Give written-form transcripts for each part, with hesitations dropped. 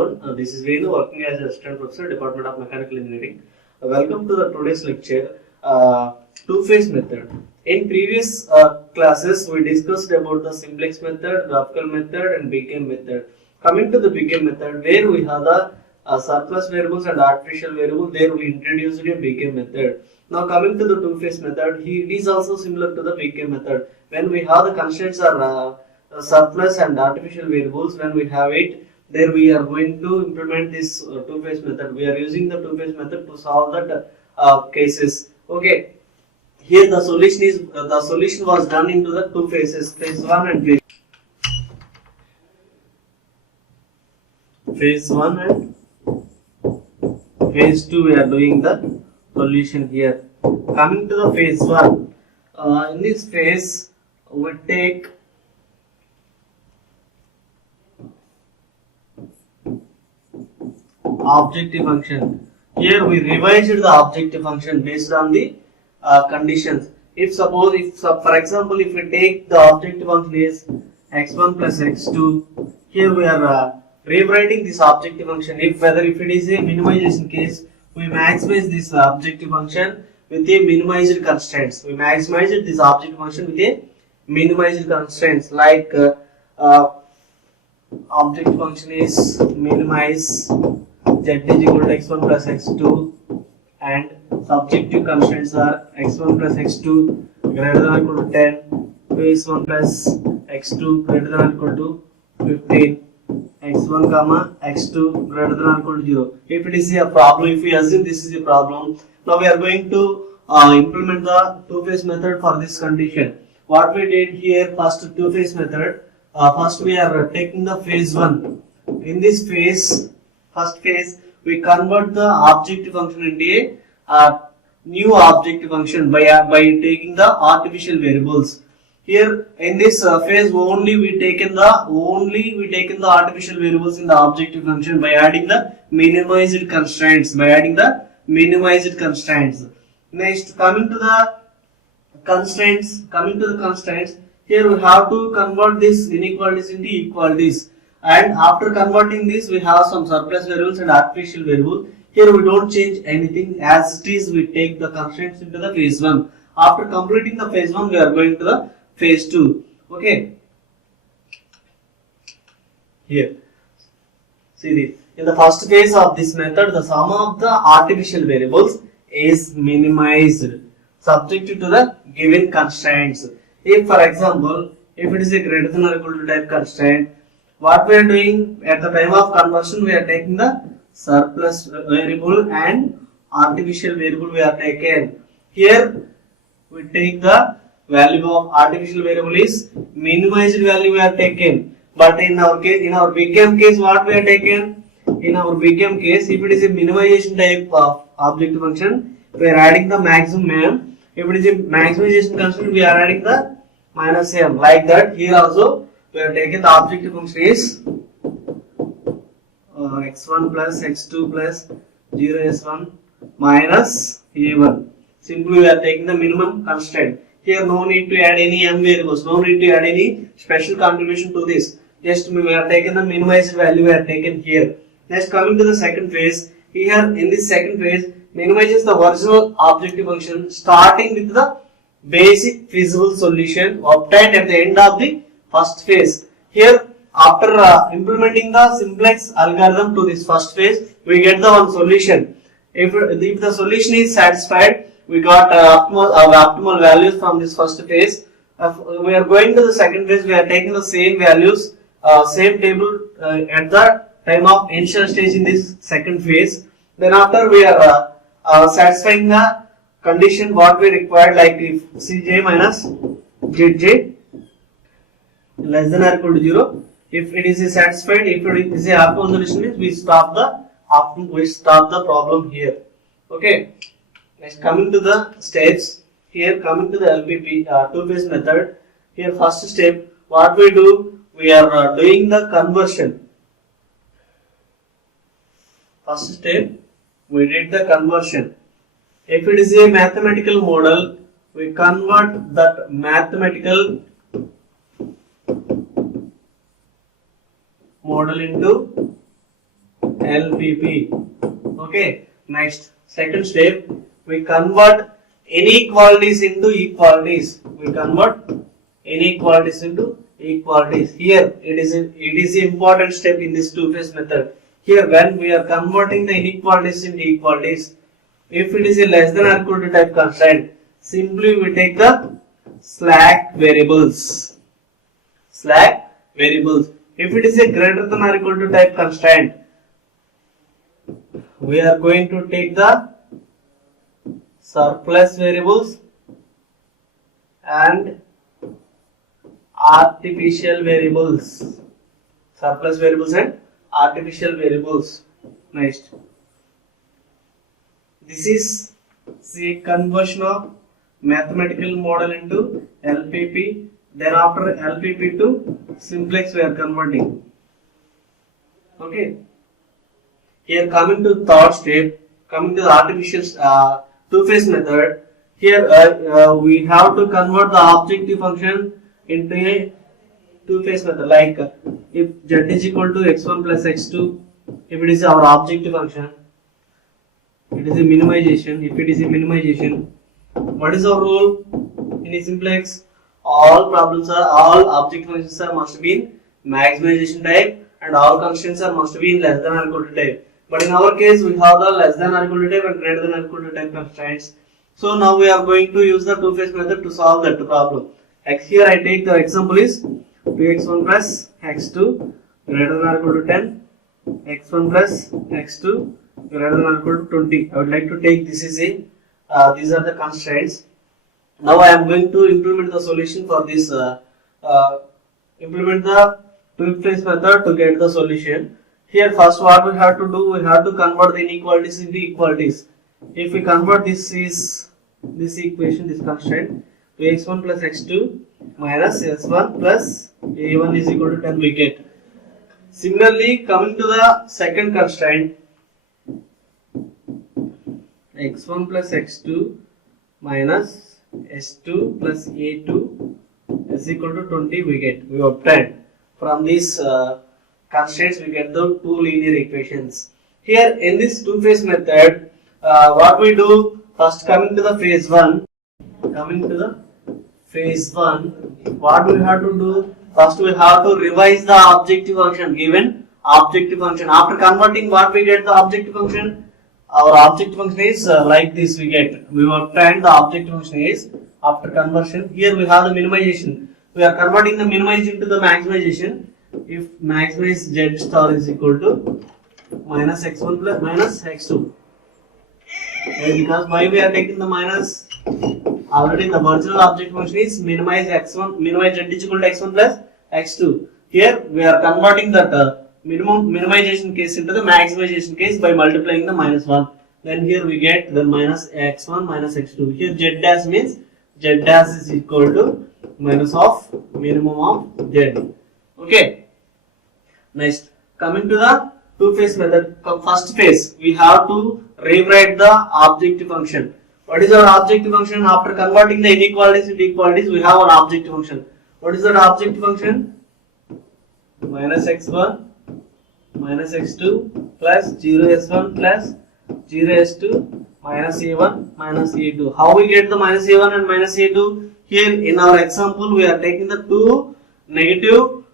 everyone. This is Venu working as Assistant Professor, Department of Mechanical Engineering. Welcome to the today's lecture, two-phase method. In previous classes, we discussed about the simplex method, graphical method, and BKM method. Coming to the BKM method, where we have the surplus variables and artificial variable, there we introduced a BKM method. Now coming to the two-phase method, it is also similar to the BKM method. When we have the constraints are surplus and artificial variables, when we have it, there we are going to implement this two-phase method. We are using the two-phase method to solve that cases. Okay, here the solution is the solution was done into the two phases, phase 1 and phase 1 and phase 2. We are doing the solution here. Coming to the phase 1, in this phase we take objective function. Here we revised the objective function based on the conditions. If for example, if we take the objective function is x1 plus x2, here we are rewriting this objective function. If it is a minimization case, we maximize this objective function with a minimized constraints. We maximize this objective function with a minimized constraints, like objective function is minimize z is equal to x1 plus x2 and subjective constraints are x1 plus x2 greater than or equal to 10, x1 plus x2 greater than or equal to 15, x1 comma x2 greater than or equal to 0. If it is a problem, if we assume this is a problem, now we are going to implement the two-phase method for this condition. What we did here, first two-phase method, first we are taking the phase 1. In this phase, first phase, we convert the objective function into a new objective function by taking the artificial variables. Here in this phase only we taken the artificial variables in the objective function by adding the minimized constraints. Next, coming to the constraints, here we have to convert these inequalities into equalities. And after converting this, we have some surplus variables and artificial variable. Here we don't change anything, as it is we take the constraints into the phase 1. After completing the phase 1, we are going to the phase 2. Okay. Here, see this. In the first phase of this method, the sum of the artificial variables is minimized, subject to the given constraints. If, for example, if it is a greater than or equal to type constraint, what we are doing at the time of conversion, we are taking the surplus variable and artificial variable we are taken. Here we take the value of artificial variable is minimized value we are taken. But in our case, in our BKM case, what we are taken? In our BKM case, if it is a minimization type of objective function, we are adding the maximum m. If it is a maximization constraint, we are adding the minus m. Like that, here also we are taking the objective function is x1 plus x2 plus 0s1 minus a1. Simply we are taking the minimum constraint. Here no need to add any m variables, no need to add any special contribution to this. Just we are taking the minimized value we are taken here. Next, coming to the second phase, here in this second phase minimizes the original objective function starting with the basic feasible solution obtained at the end of the first phase. Here, after implementing the simplex algorithm to this first phase, we get the one solution. If the solution is satisfied, we got optimal values from this first phase. We are going to the second phase. We are taking the same values, same table at the time of initial stage in this second phase. Then after we are satisfying the condition what we required, like if Cj minus Zj less than or equal to 0. If it is satisfied, if it is a optimal solution, means we stop the problem here. Okay. Next, coming to the steps. Here, coming to the LPP two-phase method. Here, first step, what we do, we are doing the conversion. First step, we did the conversion. If it is a mathematical model, we convert that mathematical model into LPP. Okay, next second step, we convert inequalities into equalities. We convert inequalities into equalities. Here it is the important step in this two-phase method. Here when we are converting the inequalities into equalities, if it is a less than or equal to type constraint, simply we take the slack variables. Slack variables. If it is a greater than or equal to type constraint, we are going to take the surplus variables and artificial variables. Surplus variables and artificial variables. Next, this is the conversion of mathematical model into LPP. Then after LPP to simplex we are converting. Okay. Here coming to third step, coming to the artificial two-phase method. Here we have to convert the objective function into a two-phase method. Like if z is equal to x1 plus x2, if it is our objective function, it is a minimization. If it is a minimization, what is our rule in a simplex? All objective functions must be in maximization type, and all constraints must be in less than or equal to type. But in our case, we have the less than or equal to type and greater than or equal to type constraints. So now we are going to use the two-phase method to solve that problem. Here I take the example is 2x1 plus x2 greater than or equal to 10, x1 plus x2 greater than or equal to 20. I would like to take this is a these are the constraints. Now I am going to implement the solution for this. Implement the two-phase method to get the solution. Here first what we have to do, we have to convert the inequalities into equalities. If we convert this equation, this constraint, to x1 plus x2 minus s1 plus a1 is equal to 10 we get. Similarly, coming to the second constraint, x1 plus x2 minus s2 plus a2 is equal to 20 we obtained. From these constraints we get the two linear equations. Here in this two-phase method, what we do, first coming to the phase 1, what we have to do, first we have to revise the objective function, given objective function. After converting, what we get the objective function? Our objective function is like this we obtained the objective function is after conversion. Here we have the minimization. We are converting the minimization to the maximization. If maximize z star is equal to minus x1 plus minus x2. Because why we are taking the minus? Already the original objective function is minimize x1, minimize z is equal to x1 plus x2. Here we are converting that minimization case into the maximization case by multiplying the minus 1. Then here we get the minus x1 minus x2. Here z dash means z dash is equal to minus of minimum of z. Okay. Next, coming to the two-phase method. First phase, we have to rewrite the objective function. What is our objective function? After converting the inequalities into equalities, we have our objective function. What is our objective function? Minus x1 minus x2 plus 0s1 plus 0s2 minus a1 minus a2. How we get the minus a1 and minus a2? Here in our example, we are taking the two negative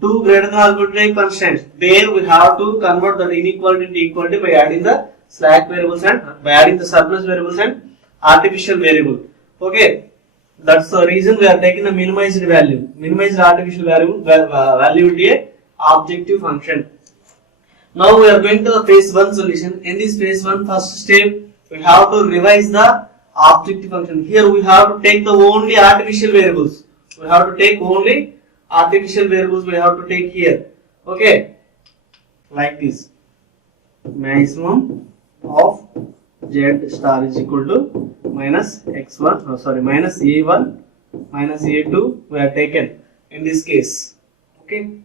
two greater than or equal to type constraints. There we have to convert the inequality into equality by adding the slack variables and by adding the surplus variables and artificial variable. Okay, that's the reason we are taking the minimized value. Minimized artificial value will be a objective function. Now we are going to the phase 1 solution. In this phase 1 first step, we have to revise the objective function. Here we have to take the only artificial variables. We have to take only artificial variables. We have to take here. Okay, like this. Maximum of z star is equal to minus x1. Minus a1 minus a2. We have taken in this case. Okay.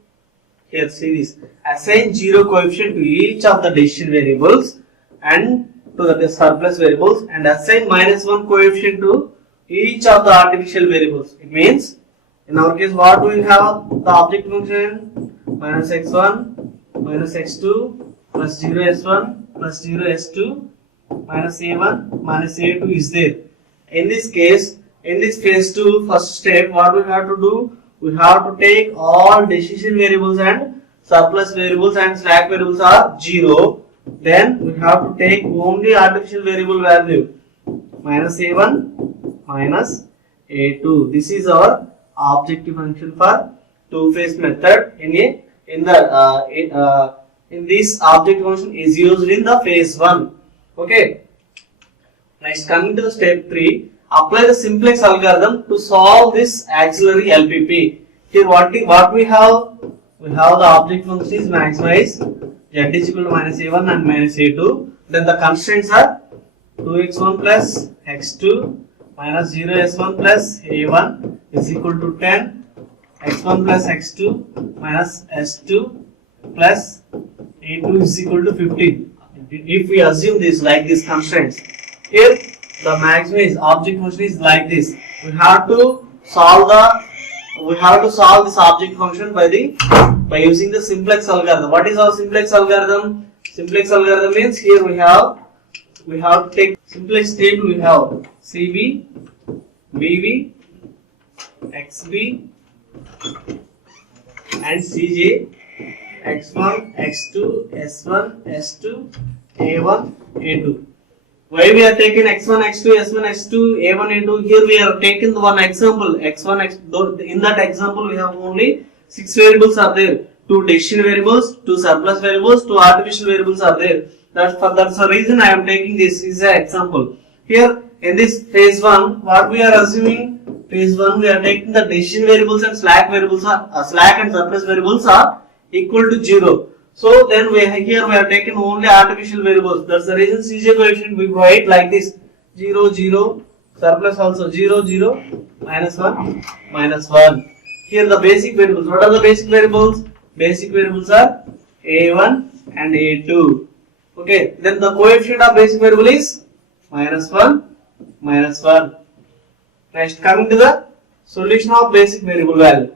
Here see this. Assign 0 coefficient to each of the decision variables and to the surplus variables, and assign minus 1 coefficient to each of the artificial variables. It means in our case what we have the objective function minus x1 minus x2 plus 0 s1 plus 0 s2 minus a1 minus a2 is there. In this case, in this phase 2 first step, what we have to do, we have to take all decision variables and surplus variables and slack variables are 0. Then we have to take only artificial variable value minus a1 minus a2. This is our objective function for two phase method. In this objective function is used in the phase 1. Okay. Next, coming to the step 3, apply the simplex algorithm to solve this auxiliary LPP. Here what we have? We have the object function is maximize z is equal to minus a1 and minus a2. Then the constraints are 2x1 plus x2 minus 0s1 plus a1 is equal to 10, x1 plus x2 minus s2 plus a2 is equal to 15. If we assume this like these constraints, here the maximum is object function is like this. We have to solve this object function by using the simplex algorithm. What is our simplex algorithm? Simplex algorithm means here we have to take simplex table. We have CB, BB, XB and CJ, X1, X2, S1, S2, A1, A2. Why we are taking x1, x2, s1, s2, a1, a2? Here we are taking the one example x1, x2. In that example, we have only 6 variables are there. 2 decision variables, 2 surplus variables, 2 artificial variables are there. That's the reason I am taking this is an example. Here in this phase 1, what we are assuming? Phase 1 we are taking the decision variables and slack variables are slack and surplus variables are equal to 0. So then here we are taking only artificial variables. That's the reason Cj coefficient we write like this: 0, 0, surplus also 0, 0, minus 1, minus 1. Here the basic variables. What are the basic variables? Basic variables are a1 and a2. Okay. Then the coefficient of basic variable is minus 1, minus 1. Next, coming to the solution of basic variable value.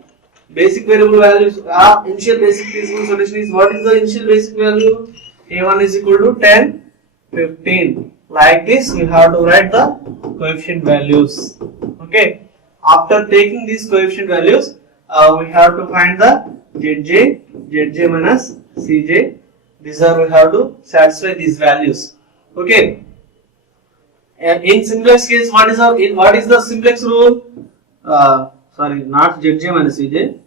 Basic variable values are initial basic feasible solution is what is the initial basic value? A1 is equal to 10, 15. Like this, we have to write the coefficient values. Okay. After taking these coefficient values, we have to find the Zj minus Cj. These are we have to satisfy these values. Okay. In simplex case, what is the simplex rule? Sorry, not Zj minus Cj.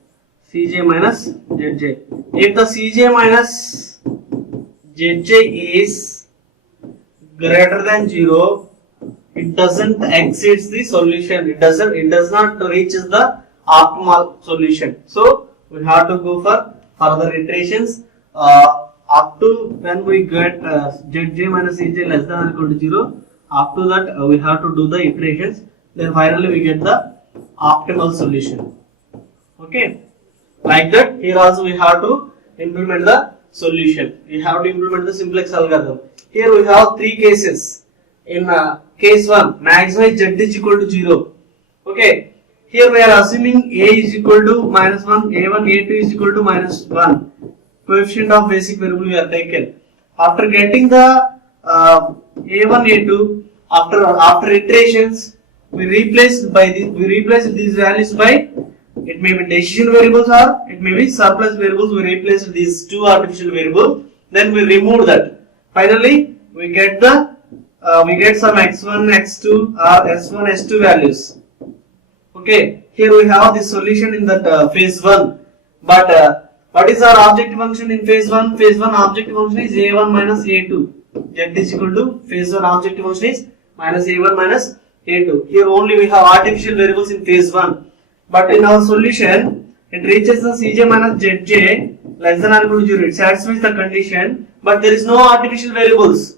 Cj minus Zj. If the Cj minus Zj is greater than 0, it doesn't exceed the solution. It does not reach the optimal solution. So we have to go for further iterations up to when we get Zj minus Cj less than or equal to 0. Up to that we have to do the iterations. Then finally we get the optimal solution. Okay. Like that, here also we have to implement the solution. We have to implement the simplex algorithm. Here we have 3 cases. In case 1, maximize z is equal to 0. Okay. Here we are assuming a is equal to minus 1, a1, a2 is equal to minus 1. Coefficient of basic variable we are taken. After getting the a1, a2, after iterations, we replace these values by, it may be decision variables or it may be surplus variables. We replace these 2 artificial variables, then we remove that. Finally, we get some x1, x2 or s1, s2 values. Okay, here we have the solution in that phase 1. But what is our objective function in phase 1? Phase 1 objective function is a1 minus a2. Z is equal to phase 1 objective function is minus a1 minus a2. Here only we have artificial variables in phase 1. But in our solution, it reaches the Cj minus Zj less than or equal to 0. It satisfies the condition, but there is no artificial variables.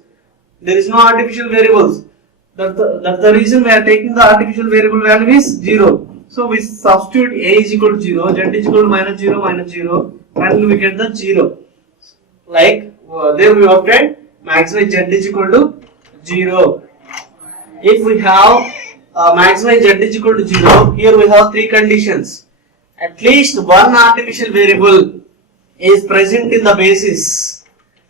That's the reason we are taking the artificial variable value is 0. So we substitute a is equal to 0, z is equal to minus 0, minus 0. Finally we get the 0. Like there we obtain maximize z is equal to 0. If we have maximize z is equal to 0, here we have 3 conditions. At least one artificial variable is present in the basis,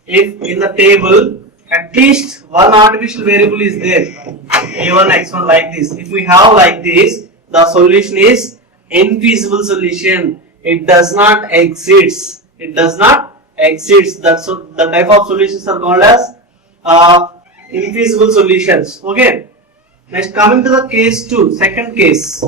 if in the table at least one artificial variable is there, a1 x1 like this, if we have like this, the solution is infeasible solution. It does not exist. It does not exist. That's the type of solutions are called as infeasible solutions. Okay. Next, coming to the case 2, second case.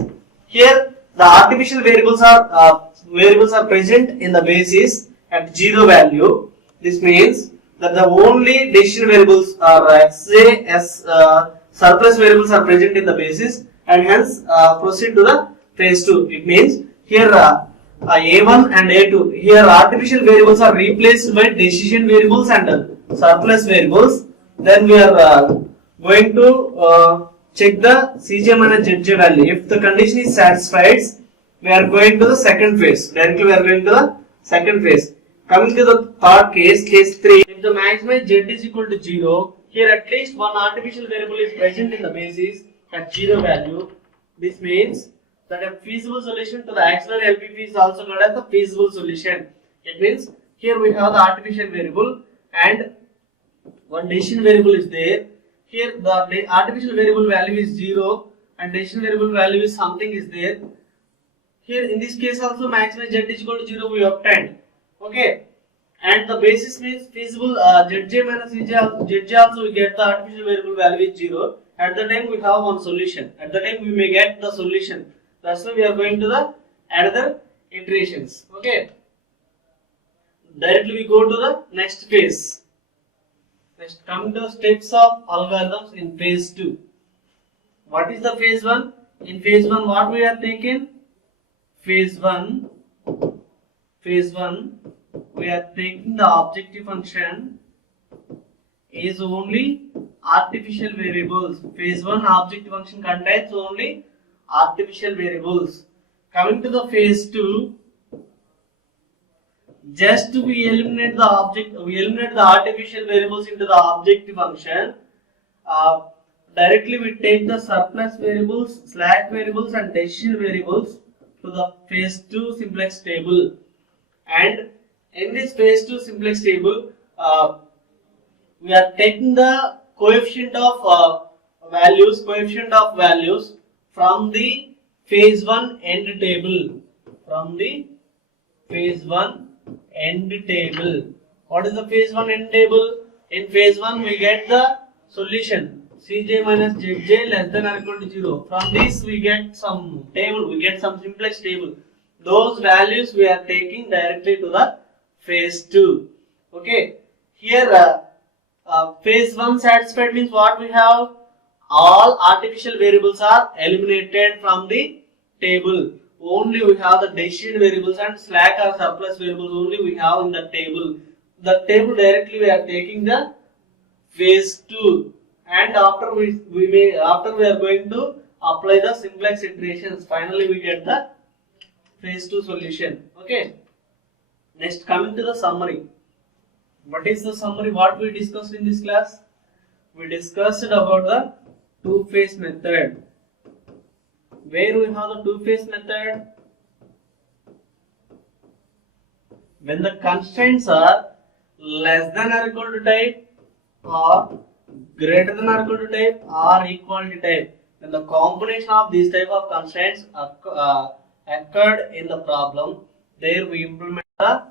Here the artificial variables are present in the basis at 0 value. This means that the only decision variables are xj as surplus variables are present in the basis, and hence proceed to the phase 2. It means here a1 and a2, here artificial variables are replaced by decision variables and surplus variables. Then we are going to check the Cj minus Zj value. If the condition is satisfied, we are going to the second phase. Directly we are going to the second phase. Coming to the third case, case 3. If the maximum Z is equal to 0, here at least one artificial variable is present in the basis at 0 value. This means that a feasible solution to the auxiliary LPP is also called as the feasible solution. It means here we have the artificial variable and one decision variable is there. Here the artificial variable value is 0 and decision variable value is something is there. Here in this case also maximum Z is equal to 0 we obtained. Okay. And the basis means feasible Zj minus Zj also we get the artificial variable value is 0. At the time we have one solution. At the time we may get the solution. That's why we are going to the another iterations. Okay. Directly we go to the next phase. Next, coming to the steps of algorithms in phase 2. What is the phase 1? In phase 1 what we are taking? Phase 1 we are taking the objective function is only artificial variables. Phase 1 objective function contains only artificial variables. Coming to the phase 2, just we eliminate the artificial variables into the objective function. Directly we take the surplus variables, slack variables and decision variables to the phase 2 simplex table. And in this phase 2 simplex table, we are taking the coefficient of values from the phase 1 end table. From the phase 1 end table. What is the phase 1 end table? In phase 1 we get the solution Cj minus Zj less than or equal to 0. From this we get some table, we get some simplex table. Those values we are taking directly to the phase 2. Okay. Here phase 1 satisfied means what we have? All artificial variables are eliminated from the table. Only we have the decision variables and slack or surplus variables only we have in the table. The table directly we are taking the phase 2, and after we are going to apply the simplex iterations. Finally we get the phase 2 solution. Okay. Next, coming to the summary. What is the summary? What we discussed in this class? We discussed about the two-phase method. Where we have the two-phase method? When the constraints are less than or equal to type, or greater than or equal to type, or equal to type. When the combination of these type of constraints occurred in the problem, there we implement the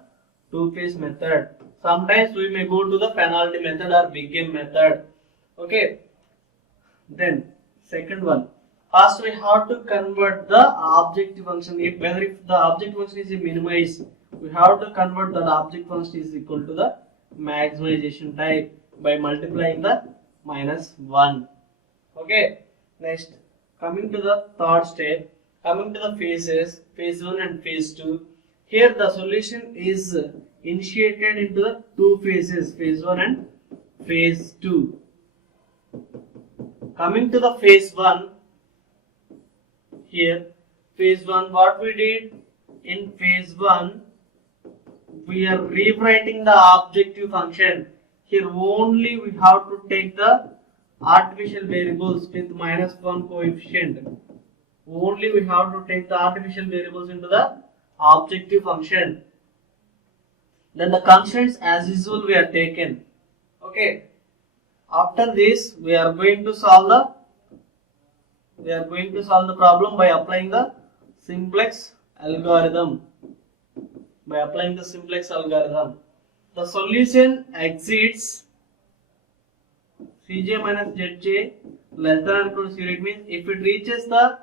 two-phase method. Sometimes we may go to the penalty method or big M method. Okay. Then second one. First we have to convert the objective function. If the objective function is minimized, we have to convert that object function is equal to the maximization type by multiplying the -1. Okay. Next, coming to the third step, coming to the phases, phase 1 and phase 2. Here the solution is initiated into the two phases, phase 1 and phase 2. Coming to the phase 1, here phase 1 what we did? In phase 1 we are rewriting the objective function. Here only we have to take the artificial variables with -1 coefficient. Only we have to take the artificial variables into the objective function. Then the constraints as usual we are taken. Okay. After this we are going to solve the problem by applying the simplex algorithm. The solution exceeds Cj minus Zj less than or equal to 0. It means if it reaches the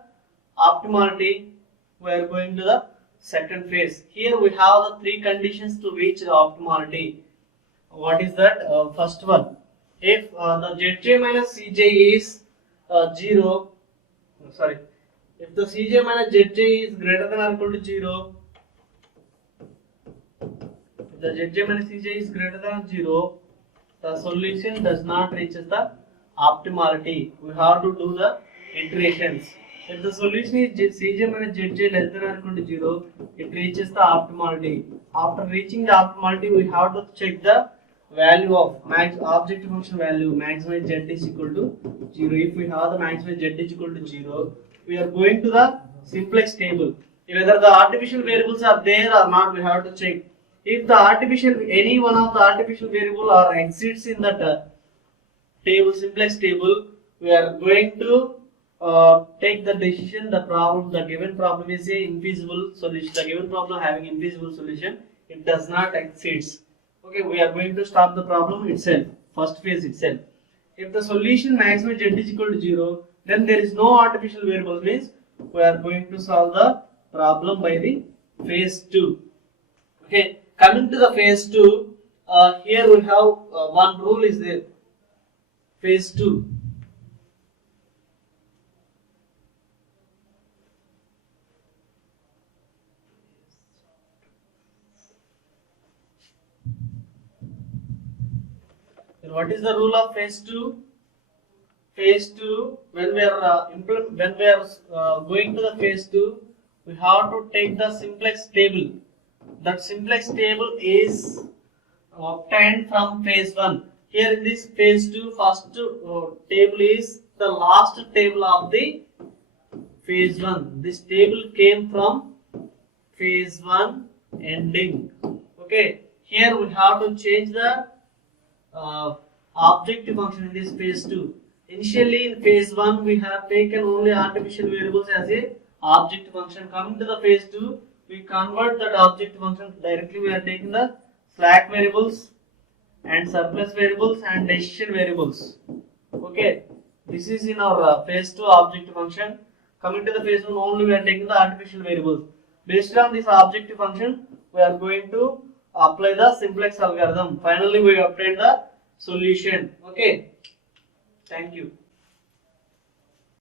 optimality, we are going to the second phase. Here we have the three conditions to reach the optimality. What is that? First one, if the Zj minus Cj is 0, sorry, if the Cj minus Zj is greater than or equal to 0, if the Zj minus Cj is greater than 0, the solution does not reach the optimality. We have to do the iterations. If the solution is Cj minus Zj less than or equal to 0, it reaches the optimality. After reaching the optimality, we have to check the value of objective function value, maximize Z is equal to 0. If we have the maximize Z is equal to 0, we are going to the simplex table. Whether the artificial variables are there or not, we have to check. If the any one of the artificial variable or exceeds in that table, simplex table, we are going to take the decision. The given problem is a infeasible solution. The given problem having infeasible solution, it does not exceeds. Okay, we are going to stop the problem itself, first phase itself. If the solution maximum Z is equal to 0, then there is no artificial variable, means we are going to solve the problem by the phase 2. Okay, coming to the phase 2, here we have one rule is there. Phase 2. What is the rule of phase 2? Phase 2, when we are going to the phase 2, we have to take the simplex table. That simplex table is obtained from phase 1. Here in this phase 2, first table is the last table of the phase 1. This table came from phase 1 ending. Okay, here we have to change the objective function in this phase 2. Initially in phase 1 we have taken only artificial variables as a objective function. Coming to the phase 2, we convert that objective function directly. We are taking the slack variables and surplus variables and decision variables. Okay, this is in our phase 2 objective function. Coming to the phase 1, only we are taking the artificial variables. Based on this objective function, we are going to apply the simplex algorithm. Finally, we obtain the solution. Okay, thank you.